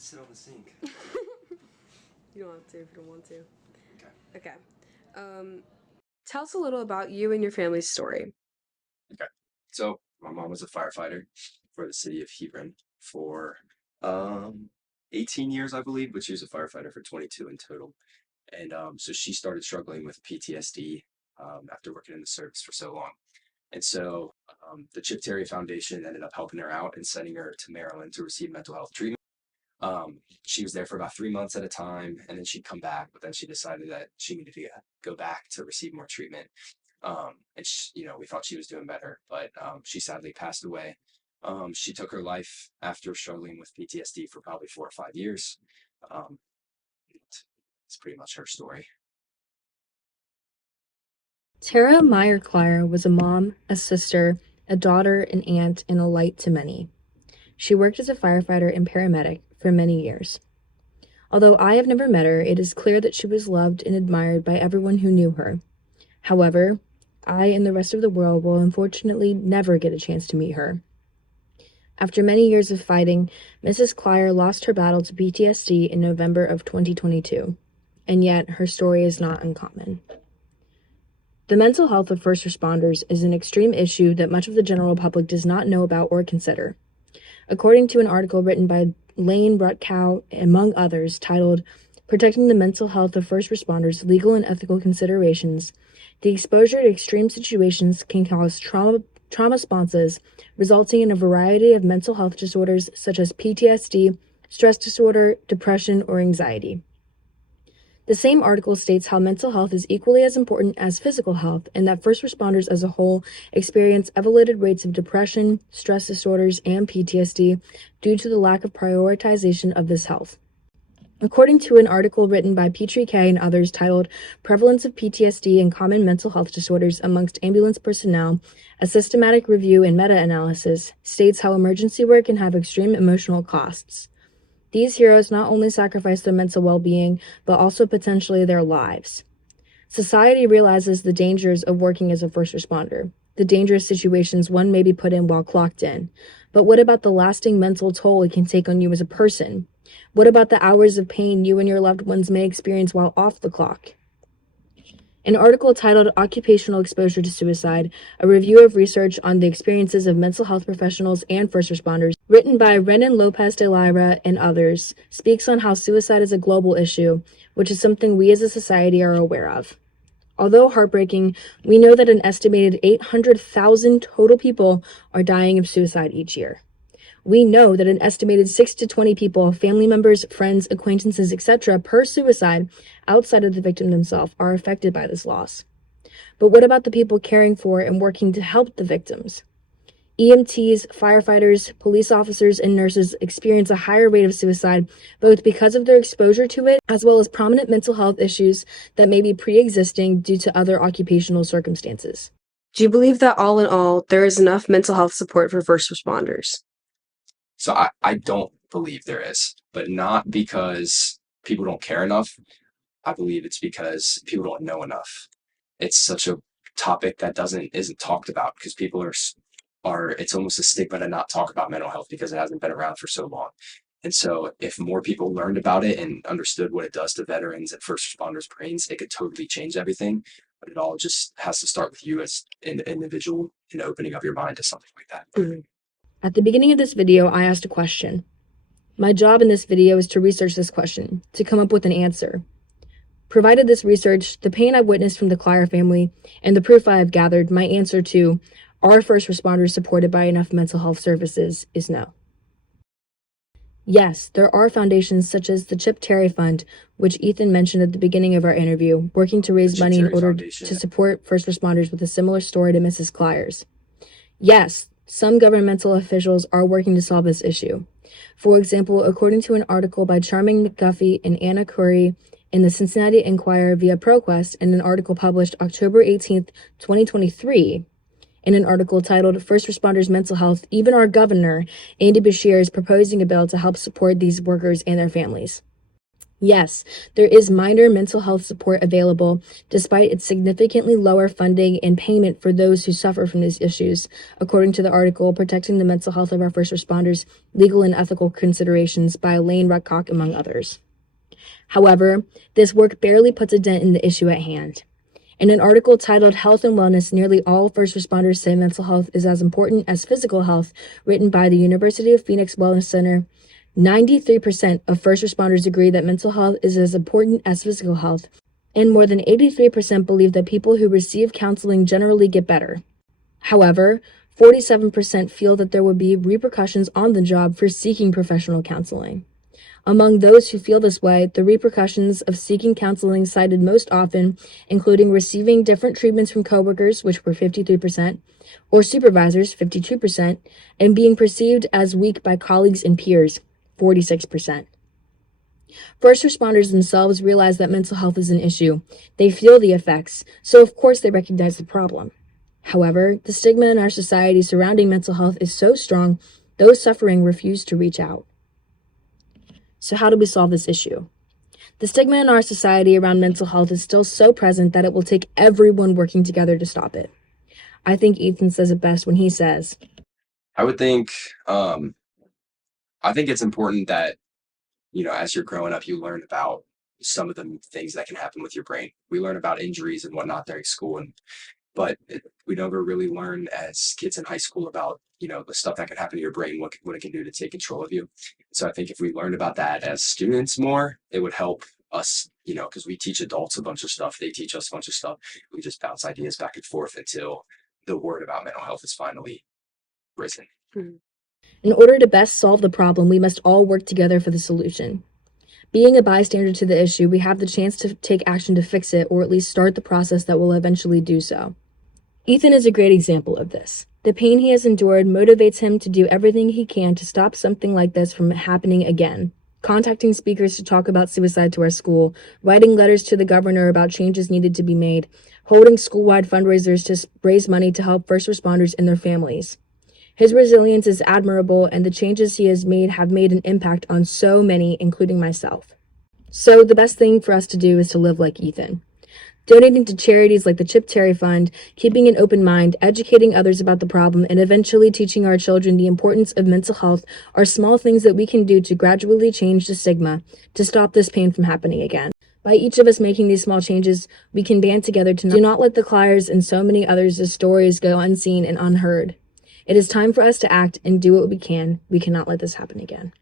Sit on the sink. You don't have to if you don't want to. Okay. Okay. Tell us a little about you and your family's story. Okay. So my mom was a firefighter for the city of Hebron for 18 years, I believe, but she was a firefighter for 22 in total. And so she started struggling with PTSD after working in the service for so long. And so the Chip Terry Foundation ended up helping her out and sending her to Maryland to receive mental health treatment. She was there for about 3 months at a time, and then she'd come back, but then she decided that she needed to go back to receive more treatment. And we thought she was doing better, but she sadly passed away. She took her life after struggling with PTSD for probably 4 or 5 years. It's pretty much her story. Tara Meyer-Clyer was a mom, a sister, a daughter, an aunt, and a light to many. She worked as a firefighter and paramedic for many years. Although I have never met her, it is clear that she was loved and admired by everyone who knew her. However, I and the rest of the world will unfortunately never get a chance to meet her. After many years of fighting, Mrs. Clyer lost her battle to PTSD in November of 2022, and yet her story is not uncommon. The mental health of first responders is an extreme issue that much of the general public does not know about or consider. According to an article written by Lane Brutkow, among others, titled Protecting the Mental Health of First Responders, Legal and Ethical Considerations, the exposure to extreme situations can cause trauma responses, resulting in a variety of mental health disorders such as PTSD, stress disorder, depression, or anxiety. The same article states how mental health is equally as important as physical health, and that first responders as a whole experience elevated rates of depression, stress disorders, and PTSD due to the lack of prioritization of this health. According to an article written by Petrie K. and others titled Prevalence of PTSD and Common Mental Health Disorders Amongst Ambulance Personnel, a systematic review and meta-analysis states how emergency work can have extreme emotional costs. These heroes not only sacrifice their mental well-being, but also potentially their lives. Society realizes the dangers of working as a first responder, the dangerous situations one may be put in while clocked in. But what about the lasting mental toll it can take on you as a person? What about the hours of pain you and your loved ones may experience while off the clock? An article titled Occupational Exposure to Suicide, a review of research on the experiences of mental health professionals and first responders, written by Renan Lopez de Lyra and others, speaks on how suicide is a global issue, which is something we as a society are aware of. Although heartbreaking, we know that an estimated 800,000 total people are dying of suicide each year. We know that an estimated 6 to 20 people, family members, friends, acquaintances, etc., per suicide outside of the victim themselves are affected by this loss. But what about the people caring for and working to help the victims? EMTs, firefighters, police officers, and nurses experience a higher rate of suicide, both because of their exposure to it, as well as prominent mental health issues that may be pre-existing due to other occupational circumstances. Do you believe that all in all, there is enough mental health support for first responders? So I don't believe there is, but not because people don't care enough. I believe it's because people don't know enough. It's such a topic that isn't talked about because people are it's almost a stigma to not talk about mental health because it hasn't been around for so long. And so if more people learned about it and understood what it does to veterans and first responders' brains, it could totally change everything. But it all just has to start with you as an individual and opening up your mind to something like that. Mm-hmm. At the beginning of this video, I asked a question. My job in this video is to research this question, to come up with an answer. Provided this research, the pain I've witnessed from the Clyer family, and the proof I have gathered, my answer to, are first responders supported by enough mental health services, is no. Yes, there are foundations such as the Chip Terry Fund, which Ethan mentioned at the beginning of our interview, working to raise money in order to support first responders with a similar story to Mrs. Clyer's. Yes, some governmental officials are working to solve this issue. For example, according to an article by Charming McGuffey and Anna Curry in the Cincinnati Enquirer via ProQuest, and an article published October 18th, 2023, in an article titled First Responders Mental Health, even our governor, Andy Beshear, is proposing a bill to help support these workers and their families. Yes, there is minor mental health support available, despite its significantly lower funding and payment for those who suffer from these issues, according to the article Protecting the Mental Health of Our First Responders, Legal and Ethical Considerations by Lane Rutcock, among others. However, this work barely puts a dent in the issue at hand. In an article titled Health and Wellness, nearly all first responders say mental health is as important as physical health, written by the University of Phoenix Wellness Center, 93% of first responders agree that mental health is as important as physical health, and more than 83% believe that people who receive counseling generally get better. However, 47% feel that there would be repercussions on the job for seeking professional counseling. Among those who feel this way, the repercussions of seeking counseling cited most often, including receiving different treatments from coworkers, which were 53%, or supervisors, 52%, and being perceived as weak by colleagues and peers, 46%. First responders themselves realize that mental health is an issue. They feel the effects, so of course they recognize the problem. However, the stigma in our society surrounding mental health is so strong, those suffering refuse to reach out. So how do we solve this issue? The stigma in our society around mental health is still so present that it will take everyone working together to stop it. I think Ethan says it best when he says, I would think, I think it's important that, as you're growing up, you learn about some of the things that can happen with your brain. We learn about injuries and whatnot during school, but we never really learn as kids in high school about, the stuff that can happen to your brain, what it can do to take control of you. So I think if we learned about that as students more, it would help us, because we teach adults a bunch of stuff. They teach us a bunch of stuff. We just bounce ideas back and forth until the word about mental health is finally risen. in order to best solve the problem, we must all work together for the solution. Being a bystander to the issue, we have the chance to take action to fix it, or at least start the process that will eventually do so. Ethan is a great example of this. The pain he has endured motivates him to do everything he can to stop something like this from happening again. Contacting speakers to talk about suicide to our school, writing letters to the governor about changes needed to be made, holding school-wide fundraisers to raise money to help first responders and their families. His resilience is admirable, and the changes he has made have made an impact on so many, including myself. So the best thing for us to do is to live like Ethan. Donating to charities like the Chip Terry Fund, keeping an open mind, educating others about the problem, and eventually teaching our children the importance of mental health are small things that we can do to gradually change the stigma, to stop this pain from happening again. By each of us making these small changes, we can band together to not let the Clyers and so many others' stories go unseen and unheard. It is time for us to act and do what we can. We cannot let this happen again.